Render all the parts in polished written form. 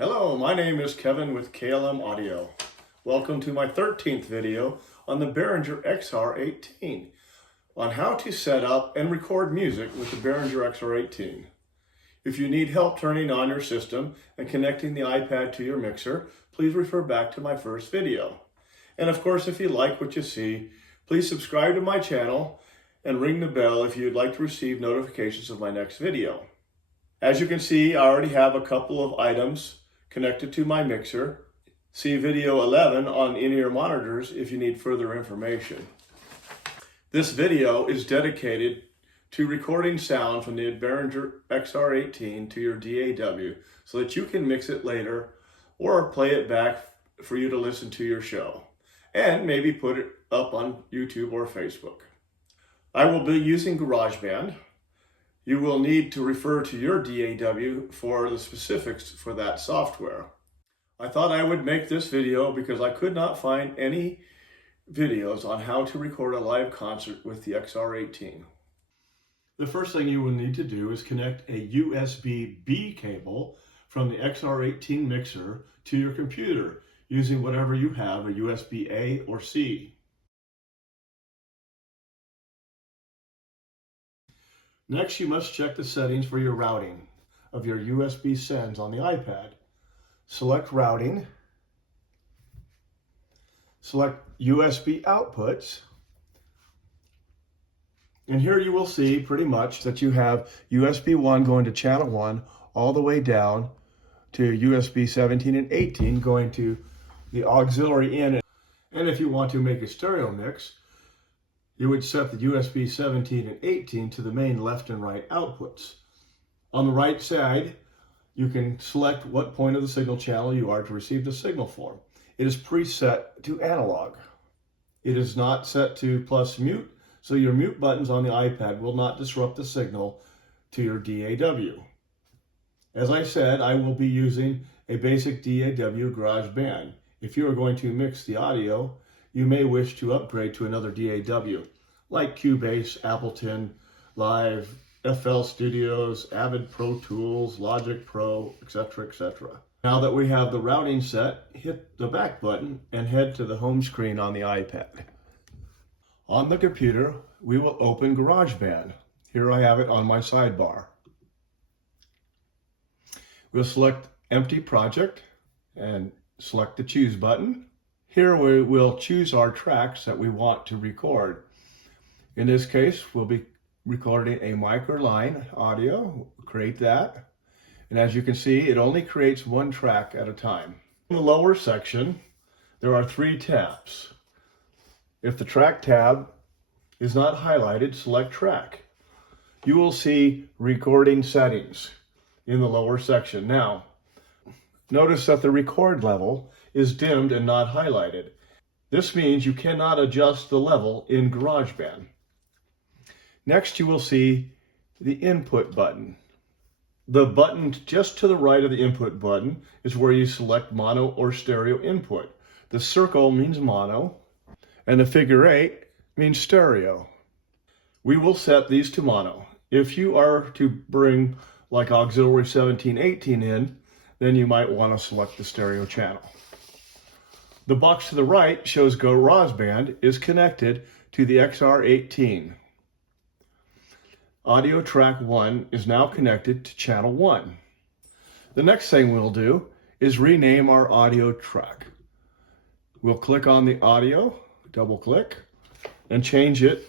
Hello, my name is Kevin with KLM Audio. Welcome to my 13th video on the Behringer XR18 on how to set up and record music with the Behringer XR18. If you need help turning on your system and connecting the iPad to your mixer, please refer back to my first video. And of course, if you like what you see, please subscribe to my channel and ring the bell if you'd like to receive notifications of my next video. As you can see, I already have a couple of items connected to my mixer. See video 11 on in-ear monitors if you need further information. This video is dedicated to recording sound from the Behringer XR18 to your DAW so that you can mix it later or play it back for you to listen to your show and maybe put it up on YouTube or Facebook. I will be using GarageBand. You will need to refer to your DAW for the specifics for that software. I thought I would make this video because I could not find any videos on how to record a live concert with the XR18. The first thing you will need to do is connect a USB-B cable from the XR18 mixer to your computer using whatever you have, a USB-A or C. Next, you must check the settings for your routing of your USB sends on the iPad. Select routing, select USB outputs, and here you will see pretty much that you have USB 1 going to channel 1 all the way down to USB 17 and 18 going to the auxiliary in. And if you want to make a stereo mix, you would set the USB 17 and 18 to the main left and right outputs. On the right side, you can select what point of the signal channel you are to receive the signal from. It is preset to analog. It is not set to plus mute, so your mute buttons on the iPad will not disrupt the signal to your DAW. As I said, I will be using a basic DAW GarageBand. If you are going to mix the audio, you may wish to upgrade to another DAW, like Cubase, Ableton Live, FL Studios, Avid Pro Tools, Logic Pro, etc., etc. Now that we have the routing set, hit the back button and head to the home screen on the iPad. On the computer, we will open GarageBand. Here I have it on my sidebar. We'll select Empty Project and select the Choose button. Here we will choose our tracks that we want to record. In this case, we'll be recording a microline audio. Create that. And as you can see, it only creates one track at a time. In the lower section, there are 3 tabs. If the track tab is not highlighted, select track. You will see recording settings in the lower section. Now, notice that the record level is dimmed and not highlighted. This means you cannot adjust the level in GarageBand. Next, you will see the input button. The button just to the right of the input button is where you select mono or stereo input. The circle means mono, and the figure 8 means stereo. We will set these to mono. If you are to bring like auxiliary 17, 18 in, then you might want to select the stereo channel. The box to the right shows GarageBand is connected to the XR18. Audio track 1 is now connected to channel 1. The next thing we'll do is rename our audio track. We'll click on the audio, double click, and change it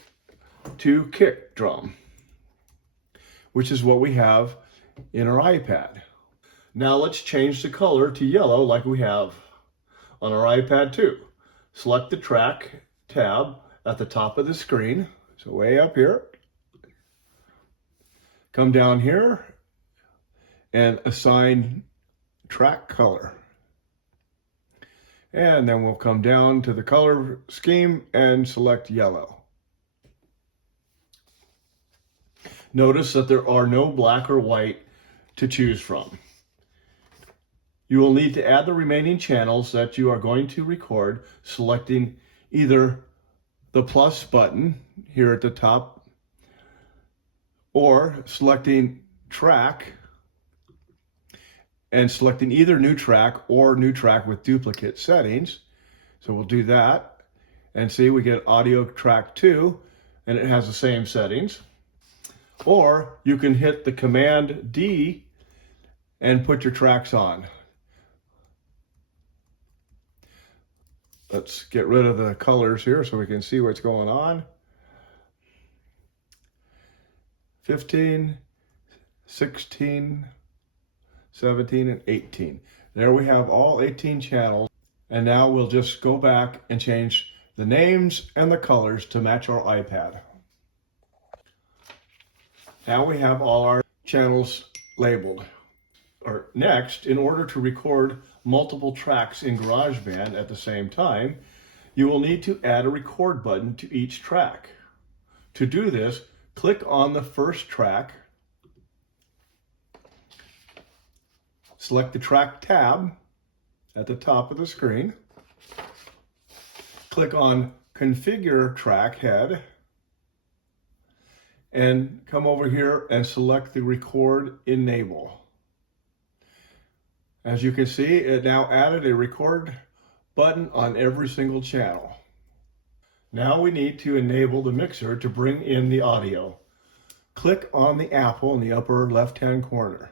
to kick drum, which is what we have in our iPad. Now let's change the color to yellow like we have on our iPad too. Select the track tab at the top of the screen, so way up here. Come down here and assign track color. And then we'll come down to the color scheme and select yellow. Notice that there are no black or white to choose from. You will need to add the remaining channels that you are going to record, selecting either the plus button here at the top or selecting track and selecting either new track or new track with duplicate settings. So we'll do that and see we get audio track 2 and it has the same settings. Or you can hit the Command D and put your tracks on. Let's get rid of the colors here so we can see what's going on. 15, 16, 17, and 18. There we have all 18 channels. And now we'll just go back and change the names and the colors to match our iPad. Now we have all our channels labeled. Next, in order to record multiple tracks in GarageBand at the same time, you will need to add a record button to each track. To do this, click on the first track, select the track tab at the top of the screen, click on Configure Track Head, and come over here and select the Record Enable. As you can see, it now added a record button on every single channel. Now we need to enable the mixer to bring in the audio. Click on the apple in the upper left-hand corner.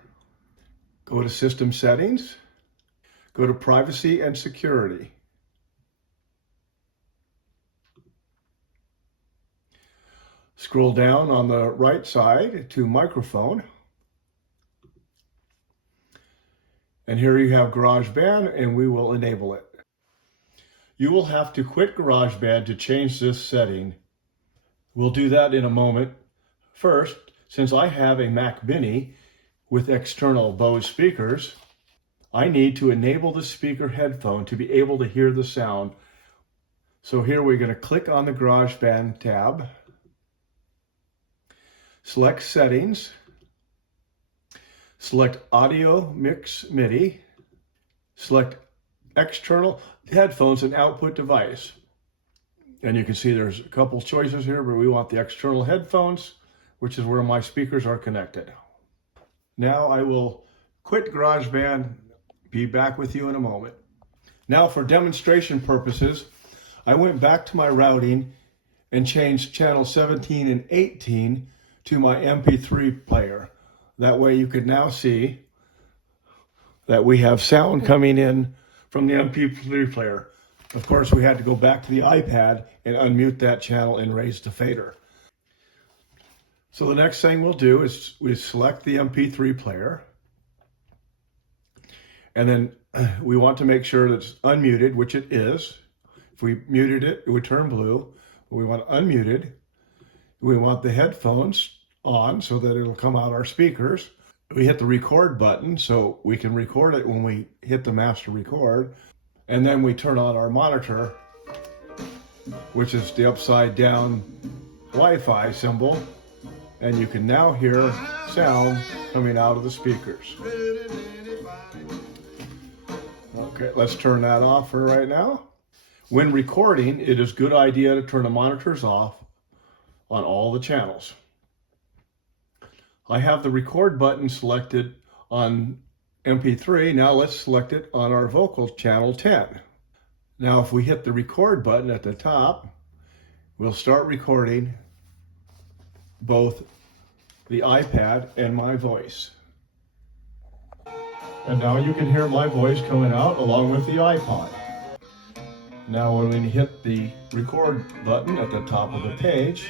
Go to System Settings, go to Privacy and Security. Scroll down on the right side to Microphone. And here you have GarageBand, and we will enable it. You will have to quit GarageBand to change this setting. We'll do that in a moment. First, since I have a Mac Mini with external Bose speakers, I need to enable the speaker headphone to be able to hear the sound. So here we're going to click on the GarageBand tab, select Settings, select Audio Mix MIDI, select External Headphones and Output Device. And you can see there's a couple choices here, but we want the external headphones, which is where my speakers are connected. Now I will quit GarageBand, be back with you in a moment. Now for demonstration purposes, I went back to my routing and changed channel 17 and 18 to my MP3 player. That way you can now see that we have sound coming in from the MP3 player. Of course, we had to go back to the iPad and unmute that channel and raise the fader. So the next thing we'll do is we select the MP3 player. And then we want to make sure that it's unmuted, which it is. If we muted it, it would turn blue. We want unmuted. We want the headphones on so that it'll come out our speakers. We hit the record button so we can record it when we hit the master record. And then we turn on our monitor, which is the upside down Wi-Fi symbol. And you can now hear sound coming out of the speakers. Okay, let's turn that off for right now. When recording, it is a good idea to turn the monitors off on all the channels. I have the record button selected on MP3. Now let's select it on our vocal channel 10. Now if we hit the record button at the top, we'll start recording both the iPad and my voice. And now you can hear my voice coming out along with the iPod. Now when we hit the record button at the top of the page,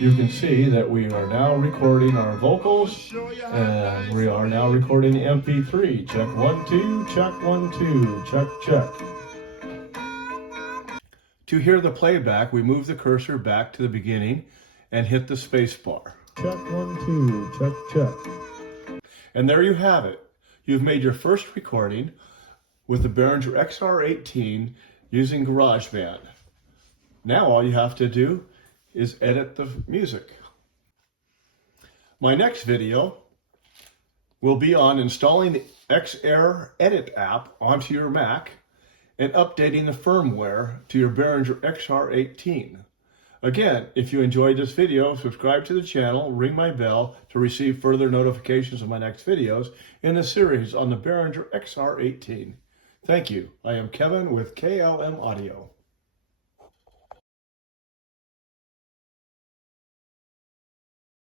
you can see that we are now recording our vocals, and we are now recording the MP3. Check 1, 2, check 1, 2, check, check. To hear the playback, we move the cursor back to the beginning and hit the space bar. Check 1, 2, check, check. And there you have it. You've made your first recording with the Behringer XR18 using GarageBand. Now all you have to do is edit the music. My next video will be on installing the XR Edit app onto your Mac and updating the firmware to your Behringer XR18. Again, if you enjoyed this video, subscribe to the channel, ring my bell to receive further notifications of my next videos in the series on the Behringer XR18. Thank you. I am Kevin with KLM Audio.